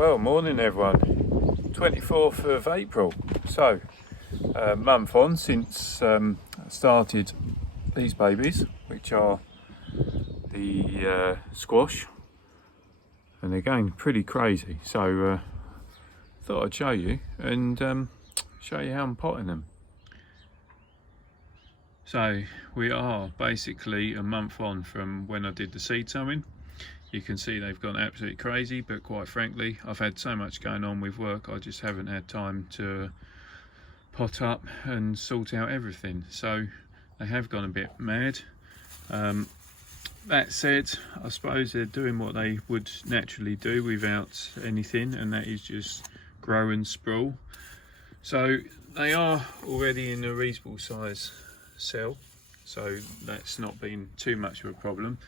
Well, morning everyone. 24th of April. So, a month on since I started these babies, which are the squash, and they're going pretty crazy. So, thought I'd show you and show you how I'm potting them. So, we are basically a month on from when I did the seed sowing. You can see they've gone absolutely crazy, but quite frankly, I've had so much going on with work, I just haven't had time to pot up and sort out everything. So they have gone a bit mad. That said, I suppose they're doing what they would naturally do without anything, and that is just grow and sprawl. So they are already in a reasonable size cell, so that's not been too much of a problem.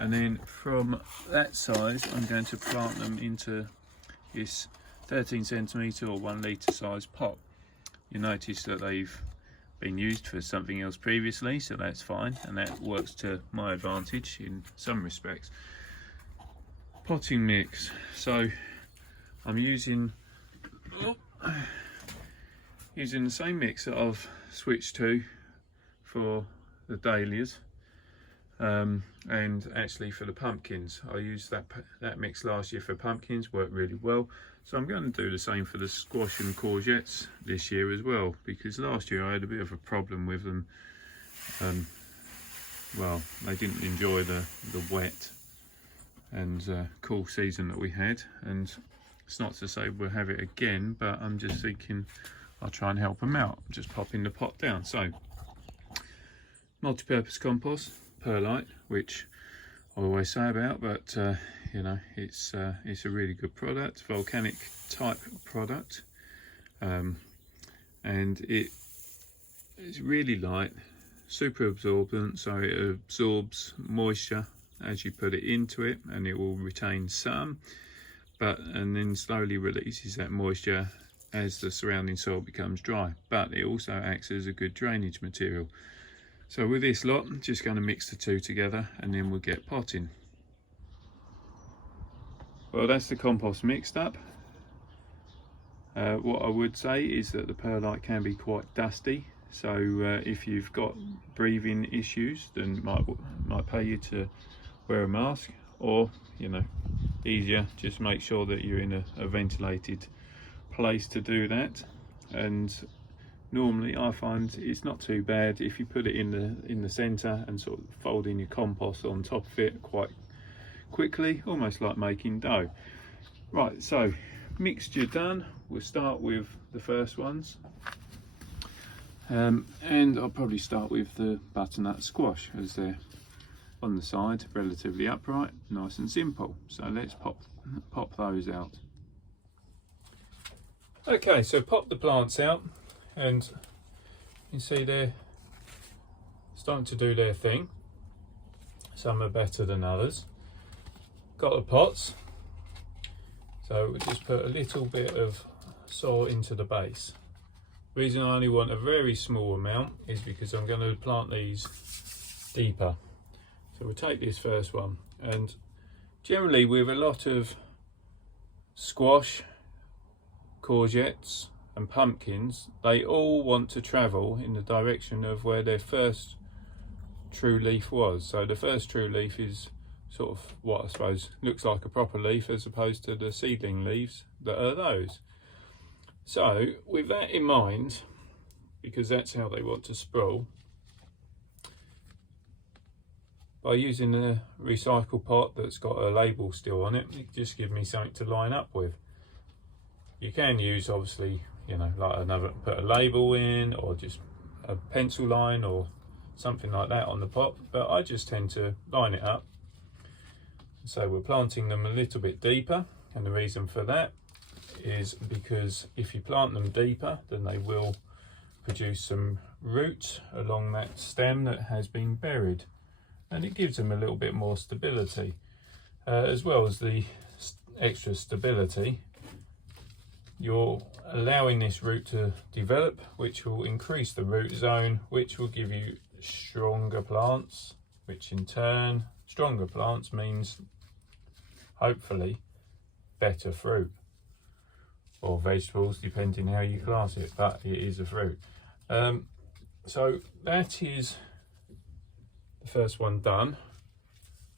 And then from that size, I'm going to plant them into this 13 centimetre or 1 litre size pot. You notice that they've been used for something else previously, so that's fine, and that works to my advantage in some respects. Potting mix. So I'm using the same mix that I've switched to for the dahlias. And actually for the pumpkins, I used that mix last year for pumpkins, worked really well. So I'm going to do the same for the squash and courgettes this year as well, because last year I had a bit of a problem with them. Well, they didn't enjoy the wet and cool season that we had, and it's not to say we'll have it again, but I'm just thinking I'll try and help them out, just popping the pot down. So multi-purpose compost, perlite, which I always say about, but you know, it's a really good product, volcanic type product, and it's really light, super absorbent, so it absorbs moisture as you put it into it, and it will retain some, and then slowly releases that moisture as the surrounding soil becomes dry. But it also acts as a good drainage material. So with this lot, I'm just going to mix the two together and then we'll get potting. Well, that's the compost mixed up. What I would say is that the perlite can be quite dusty, so if you've got breathing issues, then might pay you to wear a mask, or, you know, easier, just make sure that you're in a ventilated place to do that. And normally I find it's not too bad if you put it in the center and sort of fold in your compost on top of it quite quickly, almost like making dough. Right, so mixture done. We'll start with the first ones, and I'll probably start with the butternut squash, as they're on the side, relatively upright, nice and simple. So let's pop those out. Okay, so pop the plants out, and you see they're starting to do their thing. Some are better than others. Got the pots, so we'll just put a little bit of soil into the base. The reason I only want a very small amount is because I'm going to plant these deeper. So we'll take this first one, and generally with a lot of squash, courgettes and pumpkins, they all want to travel in the direction of where their first true leaf was. So the first true leaf is sort of what I suppose looks like a proper leaf, as opposed to the seedling leaves that are those. So with that in mind, because that's how they want to sprawl, by using a recycle pot that's got a label still on it, it just gives me something to line up with. You can use, obviously, you know, like put a label in, or just a pencil line or something like that on the pot, but I just tend to line it up. So we're planting them a little bit deeper, and the reason for that is because if you plant them deeper, then they will produce some roots along that stem that has been buried, and it gives them a little bit more stability. As well as the extra stability, you're allowing this root to develop, which will increase the root zone, which will give you stronger plants, which in turn, stronger plants means hopefully better fruit. or vegetables, depending how you class it, but it is a fruit. So that is the first one done.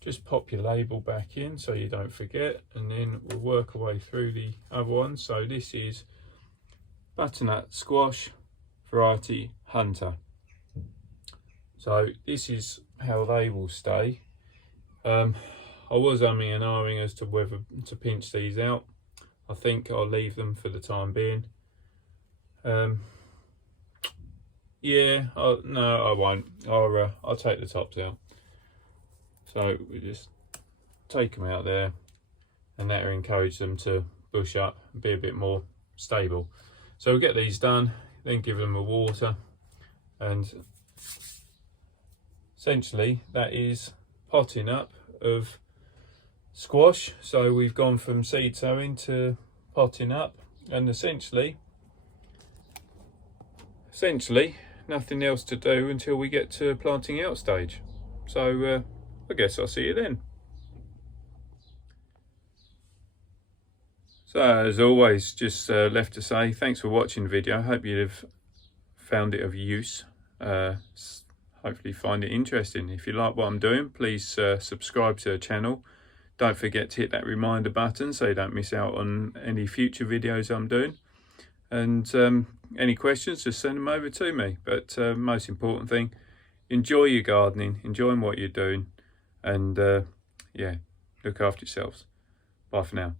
Just pop your label back in so you don't forget, and then we'll work our way through the other ones. So this is Butternut Squash variety Hunter. So this is how they will stay. I was umming and ahhing as to whether to pinch these out. I think I'll leave them for the time being. Yeah, no, I won't. I'll take the tops out. So we just take them out there, and that will encourage them to bush up and be a bit more stable. So we'll get these done, then give them a water, and essentially that is potting up of squash. So we've gone from seed sowing to potting up, and essentially nothing else to do until we get to planting out stage. So I guess I'll see you then. So as always, just left to say thanks for watching the video. I hope you've found it of use. Hopefully find it interesting. If you like what I'm doing, please subscribe to the channel. Don't forget to hit that reminder button so you don't miss out on any future videos I'm doing. And any questions, just send them over to me. But most important thing, enjoy your gardening, enjoy what you're doing, and yeah, look after yourselves. Bye for now.